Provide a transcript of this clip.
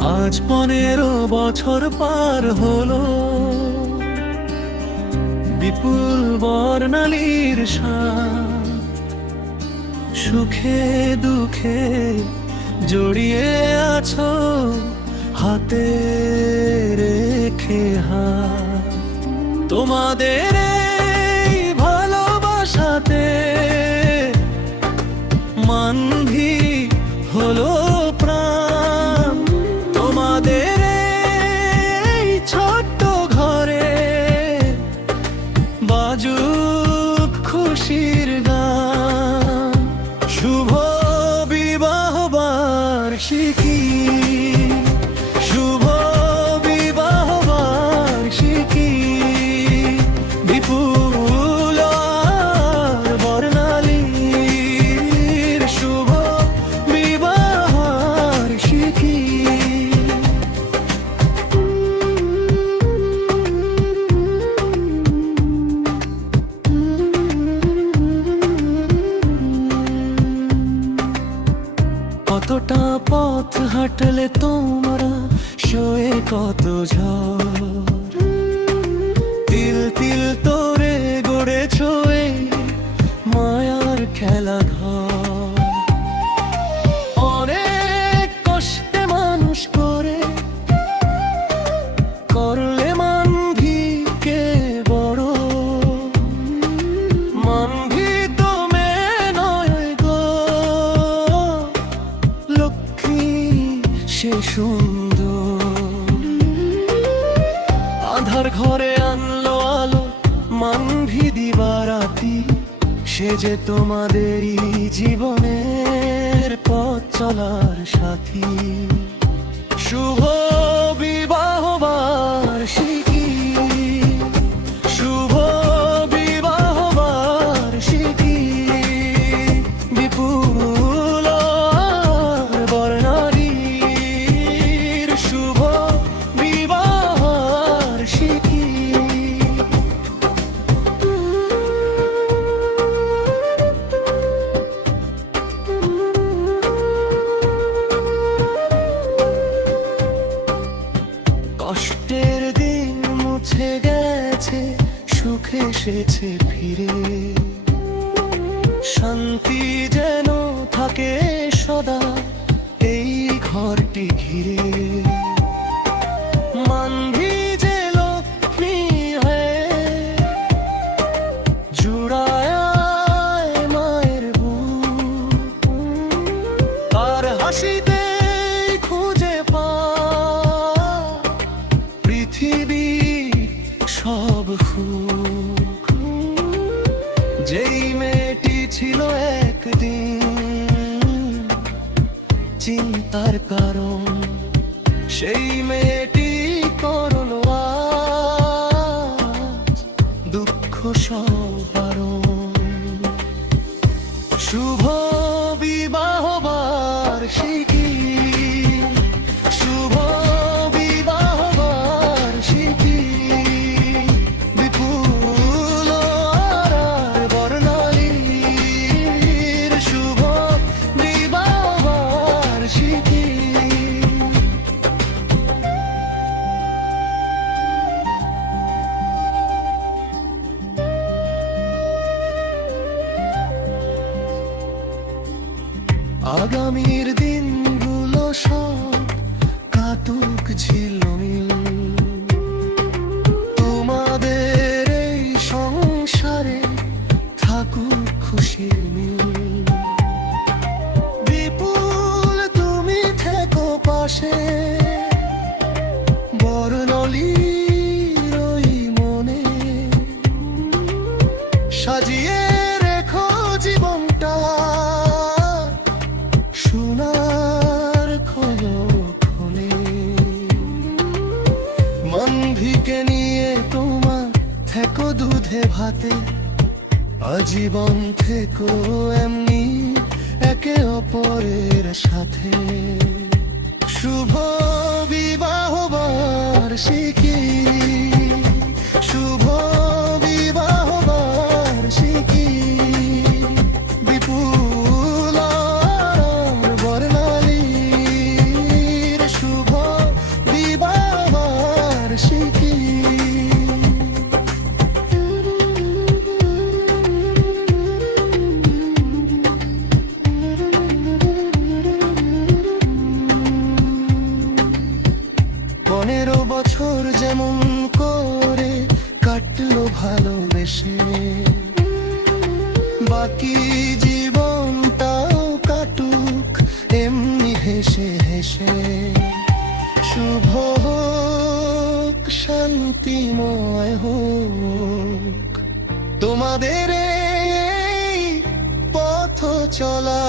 আজ 15 বছর পার হলো, বিপুল বর্ণালীর সাথ সুখে দুঃখে জড়িয়ে আছো হাতে রেখে হাত। তোমাদের এই ভালোবাসাতে মানভি হলো প্রাণ। তোমাদের এই ছোট্ট ঘরে বাজুক খুশির গান। শুভ বিবাহ বার্ষিকী, শুভ বিবাহ বার্ষিকী। বিপুল আর বর্ণালীর শুভ বিবাহ বার্ষিকী। কতটা পথ হাঁটলে তোমরা, শোয়ে কত ঝড়। তিল তিল তোরে গড়েছো এই মায়ার খেলাঘর। অনেক কষ্টে মানুষ করে করলে মানভীকে বড়। মানভী তো মেয়ে নয় গো, লক্ষ্মী সে সুন্দর। আধার ঘরে আনলো আলো মানভী দিবারাতি। সে যে তোমাদেরই জীবনের পথ চলার সাথী। শুভ বিবাহ বার্ষিকী, শুভ বিবাহ বার্ষিকী। বিপুল আর বর্ণালীর শুভ বিবাহ বার্ষিকী। কষ্টের দিন মুছে গেছে, সুখ এসেছে ফিরে। শান্তি যেন থাকে সদা এই ঘরটি ঘিরে। মানভী যে লক্ষ্মী হয়ে জুড়ায় মায়ের বুক। তার হাসিতে খুঁজে পায় পৃথিবীর সব সুখ। যেই মেয়েটি ছিল একদিন চিন্তার কারণ, সেই মেয়েটি করল আজ দুঃখ সবারণ। শুভ বিবাহ বার্ষিকী, শুভ বিবাহ বার্ষিকী। বিপুল আর বর্ণালীর শুভ বিবাহ বার্ষিকী। আগামীর দিনগুলো সব কাতুক ঝিলমিল। তোমাদের এই সংসারে থাকুক খুশির মিল। বিপুল তুমি থেকো পাশে, বর্ণালীর ওই মনে। সাজিয়ে রেখো জীবনটা সোনার খোলে। মানভীকে নিয়ে তোমার থেকো দুধে ভাতে। আজীবন থেকো এমনি একে অপরের সাথে। শুভ বিবাহ বার্ষিকী, শুভ বিবাহ বার্ষিকী। বিপুল আর বর্ণালীর শুভ 15 বছর যেমন করে কাটলো ভালোবেসে, বাকি জীবনটাও কাটুক এমনি হেসে হেসে। শুভ হোক, শান্তিময় হোক তোমাদের এই পথ চলা।